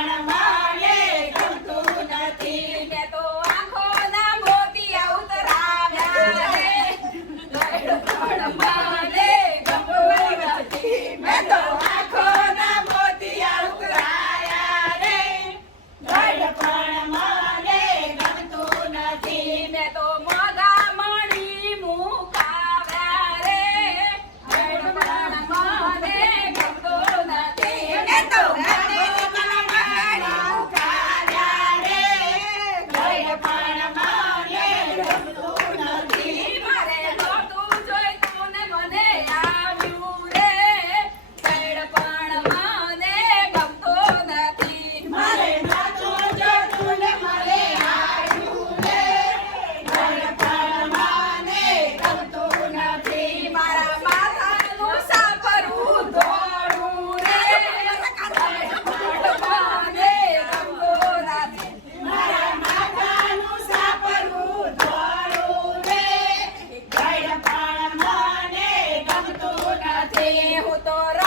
பாடமா होतं